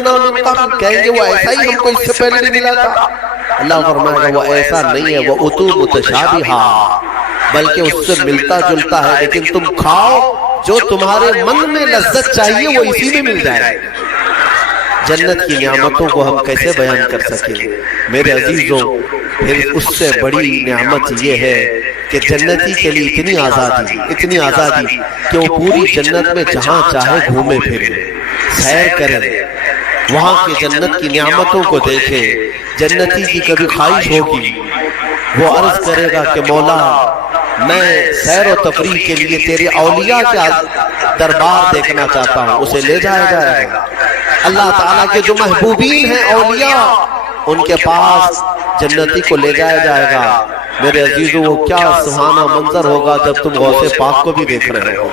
رزقنا من قبل، کہیں گے وہ ایسا ہی ہم کو اس سے پہلے نہیں ملا تھا؟ اللہ فرمائے گا وہ ایسا نہیں ہے، وہ اتو متشابہا، بلکہ اس سے ملتا جلتا ہے، لیکن تم کھاؤ جو تمہارے من میں لذت چاہیے وہ اسی میں مل جائے گا۔ جنت کی نعمتوں کو ہم کیسے بیان کر سکیں میرے عزیزوں؟ پھر اس سے بڑی نعمت یہ ہے کہ جنتی کے لیے اتنی آزادی کہ وہ پوری جنت میں جہاں چاہے گھومے پھرے، سیر کرے، وہاں کی جنت کی نعمتوں کو دیکھے۔ جنتی کی کبھی خواہش ہوگی، وہ عرض کرے گا کہ مولا میں سیر و تفریح کے لیے تیرے اولیاء کا دربار دیکھنا چاہتا ہوں، اسے لے جایا جائے گا۔ اللہ تعالیٰ کے جو محبوبین ہیں اولیاء، ان کے پاس جنتی کو لے جایا جائے گا۔ میرے عزیزوں وہ کیا سہانا منظر ہوگا جب تم غوث پاک کو بھی دیکھ رہے ہو،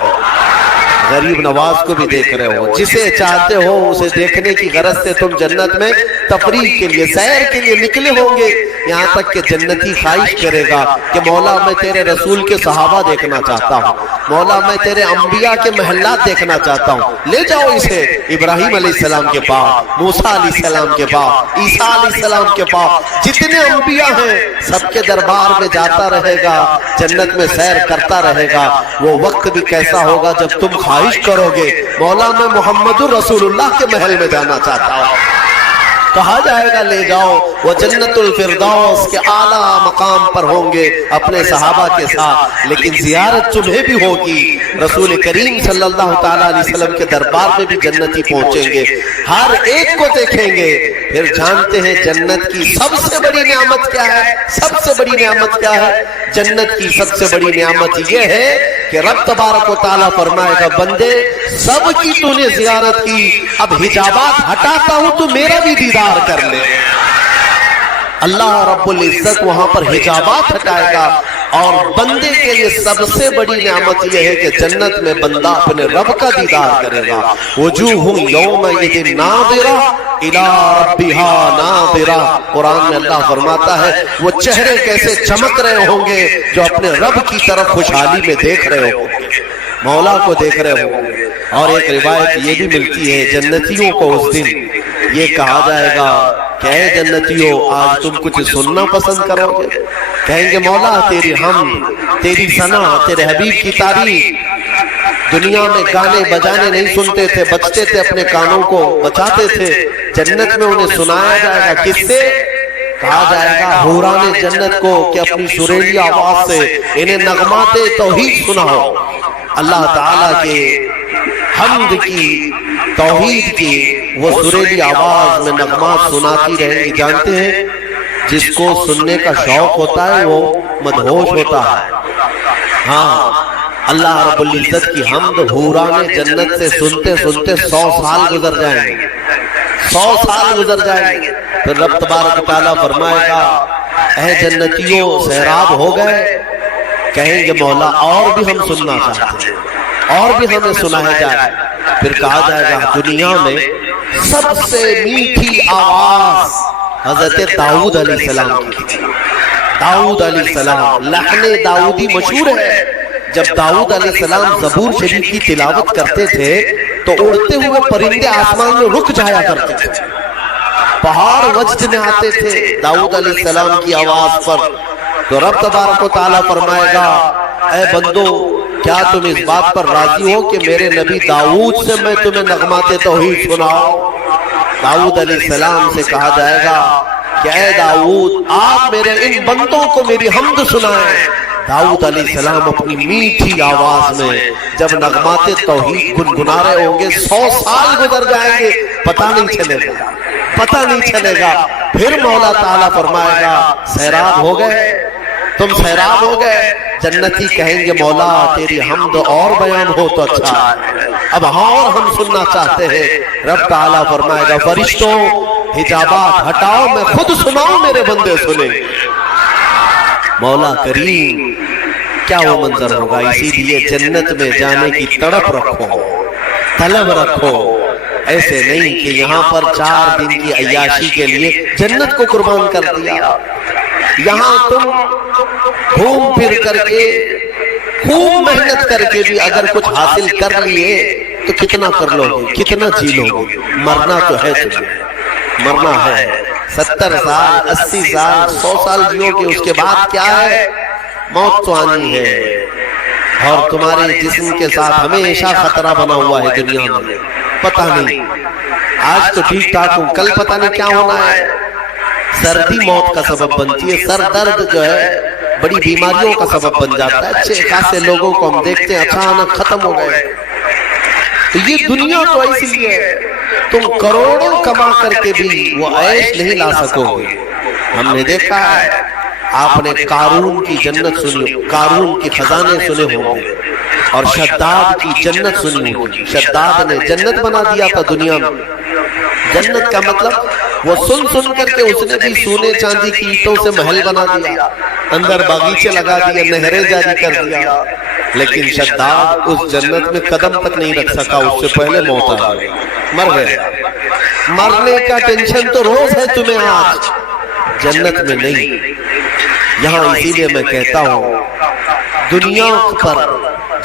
غریب نواز کو بھی دیکھ رہے ہو، جسے چاہتے ہو اسے دیکھنے کی غرض سے تم جنت میں تفریح کے لیے، سیر کے لیے نکلے ہوں گے، یہاں تک کہ جنتی خواہش کرے گا کہ مولا میں تیرے رسول کے صحابہ دیکھنا چاہتا ہوں، مولا میں تیرے انبیاء کے محلات دیکھنا چاہتا ہوں، لے جاؤ اسے ابراہیم علیہ السلام کے پاس، موسیٰ علیہ السلام کے پاس، عیسیٰ علیہ السلام کے پاس، جتنے انبیاء ہیں سب کے دربار میں جاتا رہے گا، جنت میں سیر کرتا رہے گا۔ وہ وقت بھی کیسا ہوگا جب تم خواہش کرو گے مولا میں محمد رسول اللہ کے محل میں جانا چاہتا ہوں، کہا جائے گا لے جاؤ۔ وہ جنت الفردوس کے اعلیٰ مقام پر ہوں گے اپنے صحابہ کے ساتھ، لیکن زیارت تمہیں بھی ہوگی۔ رسول کریم صلی اللہ تعالیٰ علیہ وسلم کے دربار میں بھی جنتی پہنچیں گے، ہر ایک کو دیکھیں گے۔ پھر جانتے ہیں جنت کی سب سے بڑی نعمت کیا ہے؟ سب سے بڑی نعمت کیا ہے؟ جنت کی سب سے بڑی نعمت یہ ہے کہ رب تبارک و تعالیٰ فرمائے گا بندے سب کی تو نے زیارت کی، اب حجابات ہٹاتا ہوں تو میرا بھی دیدار کر لے۔ اللہ رب العزت وہاں پر حجابات ہٹائے گا، اور بندے کے لیے سب سے بڑی نعمت یہ ہے کہ جنت میں بندہ اپنے رب کا دیدار کرے گا۔ وجوہ یومئذ ناظرہ الی ربہا ناظرہ، قرآن میں اللہ فرماتا ہے وہ چہرے کیسے چمک رہے ہوں گے جو اپنے رب کی طرف خوشحالی میں دیکھ رہے ہوں گے، مولا کو دیکھ رہے ہوں گے۔ اور ایک روایت یہ بھی ملتی ہے جنتیوں کو اس دن یہ کہا جائے گا کہ اے جنتیوں آج تم کچھ سننا پسند کرو گے؟ کہیں گے مولا تیری حمد، تیری ثنا، تیرے حبیب کی تعریف۔ دنیا میں گانے بجانے نہیں سنتے تھے، بچتے تھے، اپنے کانوں کو بچاتے تھے، جنت میں انہیں سنایا جائے گا، کس سے؟ کہا جائے گا حوران جنت کو کہ اپنی سریلی آواز سے انہیں نغمات توحید سناؤ۔ اللہ تعالیٰ کے حمد کی، توحید کی وہ سریلی آواز میں نغمات سناتی رہیں گی۔ جانتے ہیں جس کو سننے کا شوق ہوتا ہے وہ مدہوش ہوتا ہے۔ ہاں اللہ رب العزت کی حمد حوران جنت سے سنتے سنتے 100 سال گزر جائیں گے، 100 سال گزر جائیں گے۔ پھر رب تبارک تعالیٰ فرمائے گا اے جنتیوں سیراب ہو گئے؟ کہیں گے مولا اور بھی ہم سننا چاہتے ہیں، اور بھی ہمیں سنایا جائے۔ پھر کہا جائے گا دنیا میں سب سے میٹھی آواز حضرت داؤد علیہ السلام کی تھی۔ داؤد علیہ السلام، لحن داؤدی مشہور ہے۔ جب داؤد علیہ السلام زبور شریف کی تلاوت کرتے تھے تو اڑتے ہوئے پرندے آسمان میں رک جایا کرتے تھے، پہاڑ وجد میں آتے تھے داؤد علیہ السلام کی آواز پر۔ تو رب تبارک و تعالیٰ فرمائے گا اے بندو کیا تم اس بات پر راضی ہو کہ میرے نبی داؤد سے میں تمہیں نغمات توحید سناؤں؟ داؤد علیہ السلام سے کہا جائے گا کہ اے داؤد آپ میرے ان بندوں کو میری حمد سنائیں۔ داؤد علیہ السلام اپنی میٹھی آواز میں جب نغمات توحید گنگنا رہے ہوں گے 100 سال گزر جائیں گے، پتہ نہیں چلے گا، پتہ نہیں چلے گا۔ پھر مولا تعالیٰ فرمائے گا سیراب ہو گئے، تم سیراب ہو گئے۔ جنتی کہیں گے مولا تیری حمد اور بیان ہو تو اچھا ہے، اب اور ہم سننا چاہتے ہیں۔ رب تعالیٰ فرمائے گا فرشتوں حجابات ہٹاؤ، میں خود سناؤں میرے بندے سنیں۔ مولا کریم کیا وہ منظر ہوگا۔ اسی لیے جنت میں جانے کی تڑپ رکھو، طلب رکھو، ایسے نہیں کہ یہاں پر 4 دن کی عیاشی کے لیے جنت کو قربان کر دیا۔ یہاں تم گھوم پھر کر کے خوب محنت کر کے بھی اگر کچھ حاصل کر لیے تو کتنا کر لو گے, کتنا جی لو گے؟ مرنا تو ہے تمہیں, مرنا ہے. 70 سال 80 سال 100 سال جیو گے, اس کے بعد کیا ہے؟ موت تو آنی ہے. اور تمہارے جسم کے ساتھ ہمیشہ خطرہ بنا ہوا ہے دنیا میں. پتہ نہیں, آج تو ٹھیک ٹھاک ہوں, کل پتہ نہیں کیا ہونا ہے. سردی موت کا سبب بنتی ہے, سر درد جو ہے بڑی بیماریوں کا سبب بن جاتا ہے. اچھے خاصے لوگوں کو ہم دیکھتے ہیں اچانک ختم ہو گئے. تو یہ دنیا تو ایسی لیے ہے, تم کروڑوں کما کر کے بھی وہ عیش نہیں لا سکو گے. ہم نے دیکھا ہے, آپ نے قارون کی جنت سنی, قارون کی خزانے سنے ہوں گے, اور شداد کی جنت سنی ہوگی. شداد نے جنت بنا دیا تھا دنیا میں. جنت کا مطلب وہ سن کر کے اس نے بھی سونے چاندی کی اینٹوں سے محل بنا دیا, اندر باغیچے لگا دیے, نہریں جاری کر دیا. لیکن شداد اس جنت میں قدم تک نہیں رکھ سکا, اس سے پہلے موت آ گئی, مر گئے. مرنے کا ٹینشن تو روز ہے تمہیں, آج جنت میں نہیں. یہاں اسی لیے میں کہتا ہوں دنیا پر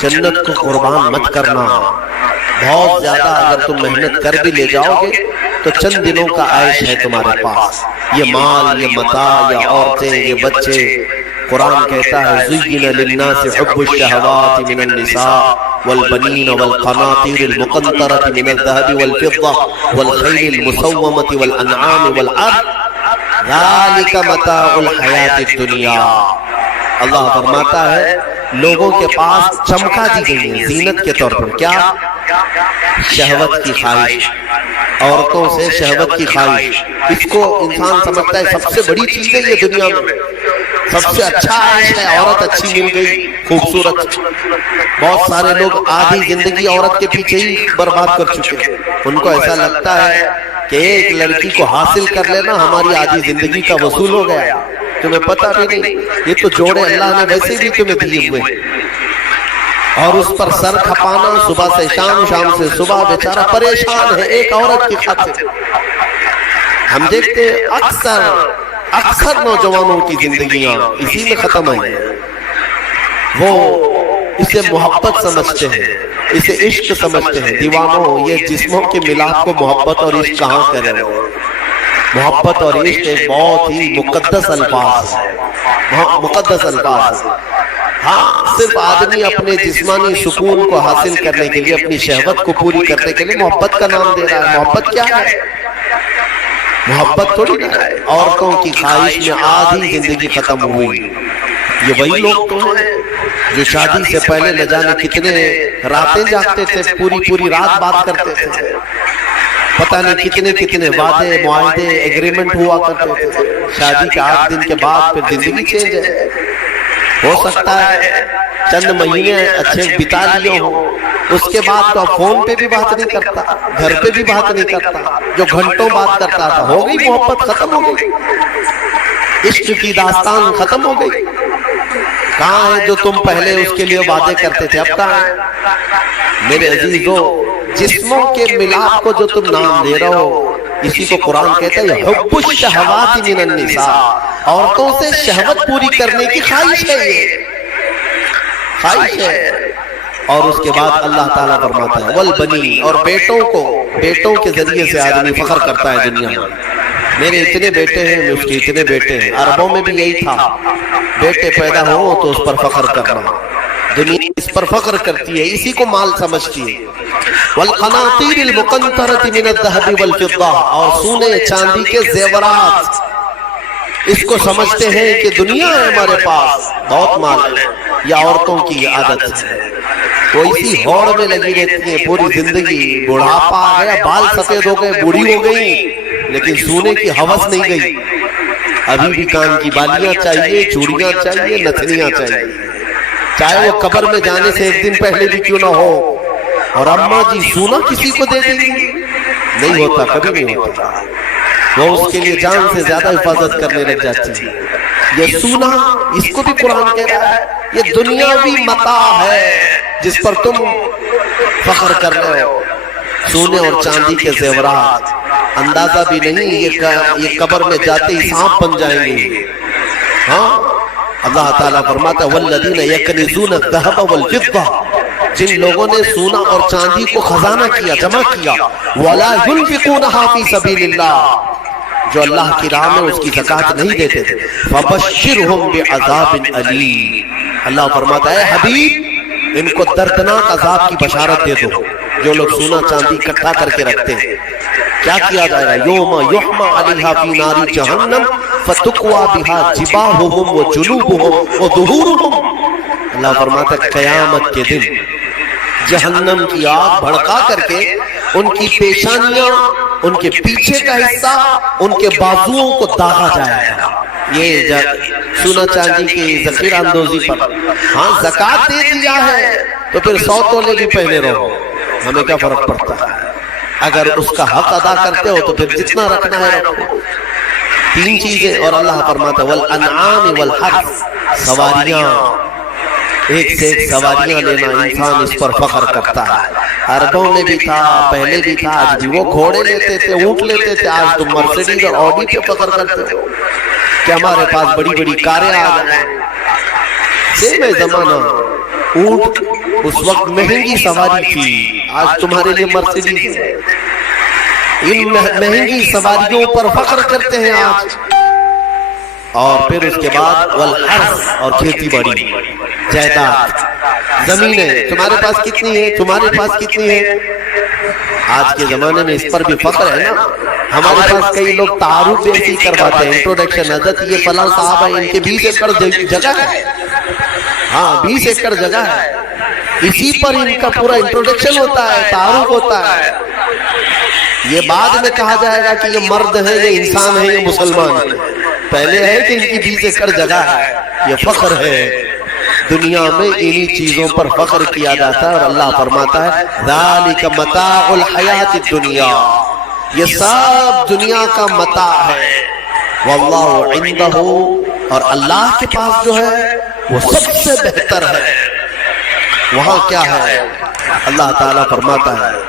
جنت کو قربان مت کرنا. بہت زیادہ اگر تم محنت کر بھی لے جاؤ گے تو چند دنوں کا عیش ہے تمہارے پاس. یہ مال, یہ متاع, یہ عورتیں, یہ بچے. قرآن کہتا ہے زُيِّنَ لِلنَّاسِ حُبُّ الشَّهَوَاتِ مِنَ النِّسَاءِ وَالْبَنِينَ وَالْقَنَاطِيرِ الْمُقَنطَرَةِ مِنَ الذَّهَبِ وَالْفِضَّةِ وَالْخَيْلِ الْمُسَوَّمَةِ وَالْأَنْعَامِ وَالْحَرْثِ ذَلِكَ مَتَاعُ الْحَيَاةِ الدُّنْيَا. اللہ فرماتا ہے لوگوں کے پاس چمکا دی گئی ہے زینت کے طور پر. کیا؟ شہوت کی خواہش, عورتوں سے شہوت کی خواہش. اس کو انسان سمجھتا ہے سب سے بڑی چیز ہے یہ دنیا میں, سب سے اچھا عیش ہے. عورت اچھی مل گئی, خوبصورت. بہت سارے لوگ آدھی زندگی عورت کے پیچھے ہی برباد کر چکے ہیں. ان کو ایسا لگتا ہے کہ ایک لڑکی کو حاصل کر لینا ہماری آدھی زندگی کا وصول ہو گیا. تمہیں پتہ بھی نہیں, یہ تو جوڑے اللہ نے ویسے بھی تمہیں دیے ہوئے, اور اس پر سر کھپانا صبح سے شام, شام سے صبح. بیچارہ پریشان ہے ایک عورت کی خاطر. ہم دیکھتے ہیں اکثر نوجوانوں کی زندگیاں اسی میں ختم ہوئی ہیں. وہ اسے محبت سمجھتے ہیں, اسے عشق سمجھتے ہیں. دیوانوں, یہ جسموں کے ملاپ کو محبت اور عشق کہاں کرے ہو؟ محبت اور عشق ایک بہت ہی مقدس الفاظ ہے, مقدس الفاظ. ہاں, صرف آدمی اپنے جسمانی سکون کو حاصل کرنے کے لیے, اپنی شہوت کو پوری کرنے کے لیے محبت کا نام دے رہا ہے. محبت کیا ہے؟ محبت تھوڑی نہ ہے. عورتوں کی خواہش میں آدھی زندگی ختم ہوئی. یہ وہی لوگ تو ہیں جو شادی سے پہلے نہ جانے کتنے راتیں جاگتے تھے, پوری رات بات کرتے تھے. پتہ نہیں کتنے وعدے, معاہدے, ایگریمنٹ ہوا کرتے تھے. شادی کے 8 دن کے بعد پھر زندگی چینج ہے. ہو سکتا ہے چند مہینے اچھے بتا لیے ہوں, اس کے بعد تو اب فون پہ بھی بات نہیں کرتا, گھر پہ بھی بات نہیں کرتا. جو گھنٹوں بات کرتا تھا, ہو گئی محبت ختم ہو گئی, عشق کی داستان ختم ہو گئی. کہاں ہے جو تم پہلے اس کے لیے وعدے کرتے تھے, اب کہاں ہے؟ میرے عزیزو, جسموں کے ملاپ کو جو تم نام دے رہے ہو, اسی کو قرآن کہتا ہے حب الشہوات من النساء. عورتوں سے شہوت پوری کرنے کی خواہش ہے, یہ خواہش ہے. اور اس کے بعد اللہ تعالیٰ فرماتا ہے والبنین, اور بیٹوں کے ذریعے سے آدمی فخر کرتا ہے دنیا میں. میرے اتنے بیٹے ہیں, اس کے اتنے بیٹے ہیں. عربوں میں بھی یہی تھا, بیٹے پیدا ہو تو اس پر فخر کرنا. دنیا اس پر فخر کرتی ہے, اسی کو مال سمجھتی ہے. والقناطیر المقنطرۃ من الذهب والفضہ, اور سونے چاندی کے زیورات, اس کو سمجھتے ہیں کہ دنیا ہے ہمارے پاس, بہت مال ہے. یہ عورتوں کی عادت ہے, وہ اسی ہوڑ میں لگی رہتی ہیں پوری زندگی. بڑھاپا آ گیا, بال سفید ہو گئے, بوڑھی ہو گئی, لیکن سونے کی ہوس نہیں گئی. ابھی بھی کان کی بالیاں چاہیے, چوڑیاں چاہیے, نتھنیاں چاہیے, چاہے وہ قبر میں جانے سے ایک دن پہلے بھی کیوں نہ ہو. اور اماں جی سونا کسی کو دے دیں گی, نہیں ہوتا, کبھی نہیں ہوتا. وہ اس کے لیے جان سے زیادہ حفاظت کرنے لگ جاتی ہے. یہ سونا, اس کو بھی قرآن کہہ رہا ہے یہ دنیاوی متاع ہے جس پر تم فخر کر رہے ہو. سونے اور چاندی کے زیورات, اندازہ بھی نہیں, یہ قبر میں جاتے ہی سانپ بن جائیں گے. ہاں, اللہ تعالیٰ فرماتا ہے والذین یکنزون الذهب والفضہ، جن لوگوں نے سونا اور چاندی کو خزانہ کیا، جمع کیا، ولا ينفقونها فی سبیل اللہ، جو اللہ کی راہ میں اس کی زکاة نہیں دیتے تھے، فبشرہم بعذاب علیم، اللہ فرماتا ہے حبیب ان کو دردناک عذاب کی بشارت دے دو۔ جو لوگ سونا چاندی اکٹھا کر کے رکھتے ہیں کیا کیا جائے گا؟ یوم یحمى علیہا فی نار جہنم فتقوی بہا جباہہم وجنوبہم وظہورہم، اللہ فرماتا ہے قیامت کے دن جہنم کی آگ بھڑکا کر کے ان کی پیشانیاں، ان کے پیچھے کا حصہ، ان کے بازوؤں کو داغا جائے گا۔ یہ سونا چاندی کی ذخیرہ اندوزی پر ہاں زکوٰۃ دے دیا ہے تو پھر 100 تولے بھی پہنے رہو، ہمیں کیا فرق پڑتا ہے؟ اگر اس کا حق ادا کرتے ہو تو پھر جتنا رکھنا ہے رکھو۔ 3 چیزیں، اور اللہ فرماتا ہے والانعام والحرث، سواریاں، ایک سے ایک سواریاں لینا، انسان اس پر فخر کرتا ہے۔ عربوں میں بھی تھا، پہلے بھی تھا، آج بھی وہ گھوڑے لیتے تھے، اونٹ لیتے تھے، آج تم مرسیڈیز اور آڈی پہ فخر کرتے ہو کہ ہمارے پاس بڑی بڑی کاریں آ گئیں۔ سیم ہے زمانہ، اونٹ اس وقت مہنگی سواری تھی، آج تمہارے لیے مرسیڈیز ہے۔ ان مہنگی سواریوں پر فخر کرتے ہیں آج۔ اور پھر اس کے بعد والحرث، اور کھیتی باڑی، جائیداد، زمینیں تمہارے پاس کتنی ہے، تمہارے پاس کتنی ہے؟ آج کے زمانے میں اس پر بھی فخر ہے نا۔ ہمارے پاس کئی لوگ تعارف ایسی کرواتے ہیں، انٹروڈکشن، حضرت یہ فلاں صاحب ہیں، ان کے 20 ایکڑ جگہ ہے، ہاں 20 ایکڑ جگہ ہے، اسی پر ان کا پورا انٹروڈکشن ہوتا ہے، تعارف ہوتا ہے۔ یہ بعد میں کہا جائے گا کہ یہ مرد ہے، یہ انسان ہے، یہ مسلمان ہے، پہلے ہے کہ ان کی 20 ایکڑ جگہ ہے، یہ فخر ہے۔ دنیا میں انہی چیزوں پر فخر کیا جاتا ہے، اور اللہ فرماتا ہے ذالک متاع الحیات الدنیا، یہ سب دنیا کا متاع ہے، واللہ عندہ، اور اللہ کے پاس جو ہے وہ سب سے بہتر ہے۔ وہاں کیا ہے؟ اللہ تعالیٰ فرماتا ہے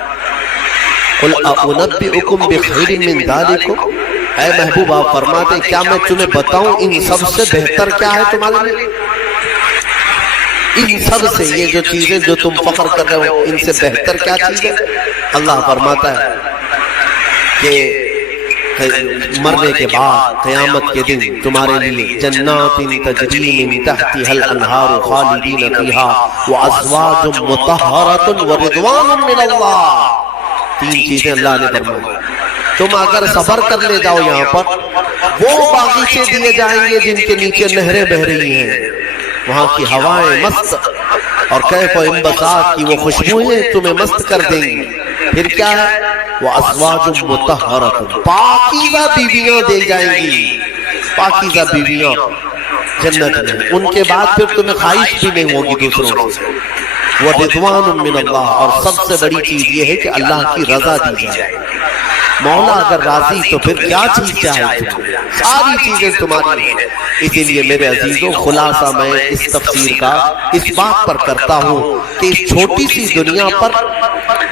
قل اُنَبِّئُكُم بِخَيْرٍ مِّن ذَلِكُمْ، اے محبوب آپ فرماتے کیا میں تمہیں بتاؤں ان سب سے بہتر کیا ہے تمہارے لیے؟ ان سب سے، یہ جو چیزیں جو تم فخر کر رہے ہو، ان سے بہتر کیا چیز ہے؟ اللہ فرماتا ہے کہ مرنے کے بعد قیامت کے دن تمہارے لیے جنات تجری من تحتها الانہار خالدین فیہا وازواج مطہرۃ ورضوان من اللہ۔ 3 چیزیں اللہ نے فرمائی، تم اگر صبر کر لے جاؤ یہاں پر، وہ باغیچے دیے جائیں گے جن کے نیچے نہریں بہہ رہی ہیں، وہاں کی ہوائیں مست، اور کیف و انبساط کی وہ خوشبوئیں تمہیں مست کر دیں گی۔ پھر کیا ہے؟ وَأَزْوَاجٌ مُطَهَّرَةٌ، پاکیزہ بیویاں دی جائیں گی، پاکیزہ بیویاں جنت میں، ان کے بعد پھر تمہیں خواہش بھی نہیں ہوگی دوسروں سے۔ وَرِضْوَانٌ مِّنَ اللَّهِ، اور سب سے بڑی چیز یہ ہے کہ اللہ کی رضا دی جائے۔ مولا اگر راضی تو پھر کیا چیز چاہے تمہیں، ساری چیزیں تمہاری ہیں۔ اسی لیے میرے عزیزوں، خلاصہ میں اس تفسیر کا اس بات پر کرتا ہوں کہ اس چھوٹی سی دنیا پر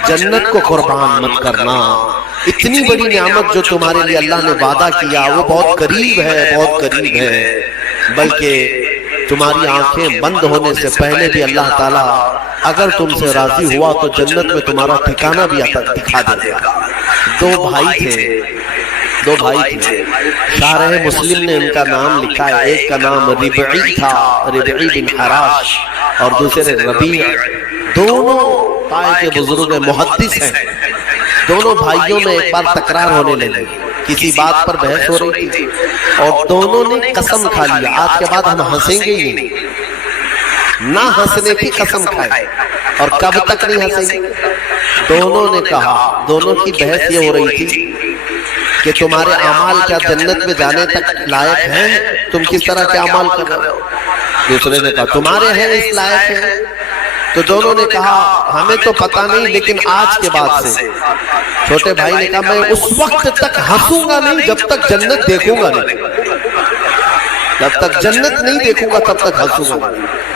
جنت کو قربان مت کرنا۔ اتنی بڑی نعمت جو تمہارے لیے اللہ نے وعدہ کیا وہ بہت قریب ہے، بہت قریب ہے، بلکہ تمہاری آنکھیں بند ہونے سے پہلے بھی اللہ تعالیٰ اگر تم سے راضی ہوا تو جنت میں تمہارا ٹھکانہ بھی دکھا دے گا۔ 2 بھائی تھے، شارح مسلم نے ان کا نام لکھا ہے، ایک کا نام ربعی تھا، ربعی بن حراش، اور دوسرے ربیع، دونوں پائے کے بزرگ محدث ہیں۔ دونوں بھائیوں میں ایک بار تکرار ہونے لگی، کسی بات پر بحث ہو رہی تھی، اور دونوں نے قسم کھا لیا آج کے بعد ہم ہنسیں گے ہی نہیں، نہ ہنسنے کی قسم کھائی۔ اور کب تک نہیں ہنسیں گے؟ دونوں نے کہا، دونوں کی بحث یہ ہو رہی تھی کہ تمہارے اعمال کیا جنت میں جانے تک لائق ہیں؟ تم کس طرح کے اعمال کر رہے ہو؟ دوسرے نے کہا تمہارے ہیں اس لائق ہیں؟ تو دونوں نے کہا ہمیں تو پتہ نہیں، لیکن آج کے بعد سے، چھوٹے بھائی نے کہا میں اس وقت تک ہنسوں گا نہیں جب تک جنت دیکھوں گا نہیں، جب تک جنت نہیں دیکھوں گا تب تک ہنسوں گا نہیں۔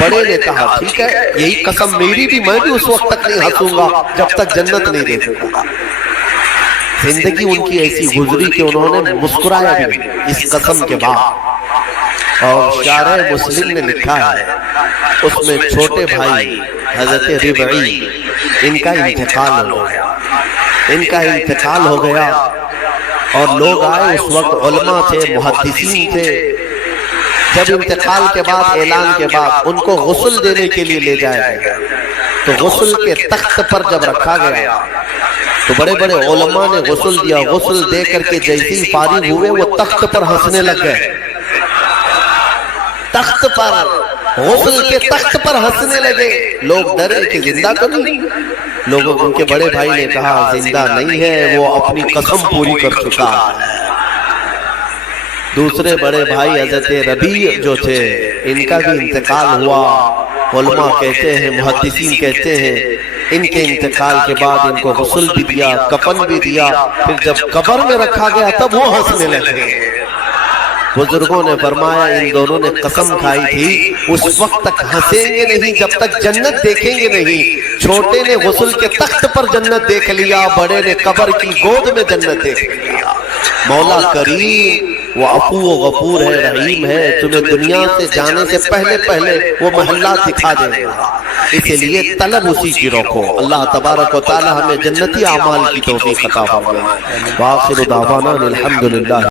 بڑے نے کہا ٹھیک ہے، یہی قسم میری بھی، میں بھی اس وقت تک نہیں ہنسوں گا جب تک جنت نہیں دیکھوں گا۔ زندگی ان کی ایسی گزری کہ انہوں نے مسکرایا بھی اس قسم کے بعد۔ اور شارح مسلم نے لکھا ہے اس میں چھوٹے بھائی حضرت ربعی ان کا انتقال ہو گیا، ان کا انتقال ہو گیا، اور لوگ آئے، اس وقت علماء تھے، محدثین تھے۔ جب انتقال کے بعد، اعلان کے بعد ان کو غسل دینے کے لیے لے جایا گیا، تو غسل کے تخت پر جب رکھا گیا تو بڑے بڑے علماء نے غسل دیا، غسل دے کر کے جیسے ہی فارغ ہوئے وہ تخت پر ہنسنے لگ گئے، تخت پر، غسل کے تخت پر ہنسنے لگے۔ لوگ ڈرے کہ زندہ تو نہیں؟ لوگوں ان کے بڑے بھائی نے کہا زندہ نہیں ہے، وہ اپنی قسم پوری کر چکا ہے۔ دوسرے بڑے بھائی حضرت ربیع جو تھے، ان کا بھی انتقال ہوا۔ علماء کہتے ہیں، محدثین کہتے ہیں، ان کے انتقال کے بعد ان کو غسل بھی دیا، کفن بھی دیا، پھر جب قبر میں رکھا گیا تب وہ ہنسنے لگے۔ بزرگوں نے فرمایا ان دونوں نے قسم کھائی تھی اس وقت تک ہنسیں گے نہیں جب تک جنت دیکھیں گے نہیں۔ چھوٹے نے غسل کے تخت پر جنت دیکھ لیا، بڑے نے قبر کی گود میں جنت دیکھ لیا۔ مولا کریم وہ عفو و غفور ہے، رحیم ہے، تمہیں دنیا سے جانے سے پہلے پہلے وہ محلات دکھا دے گا، اسی لیے طلب اسی کی رکھو۔ اللہ تبارک و تعالی ہمیں جنتی اعمال کی توفیق عطا فرمائے۔ وآخر دعوانا الحمدللہ۔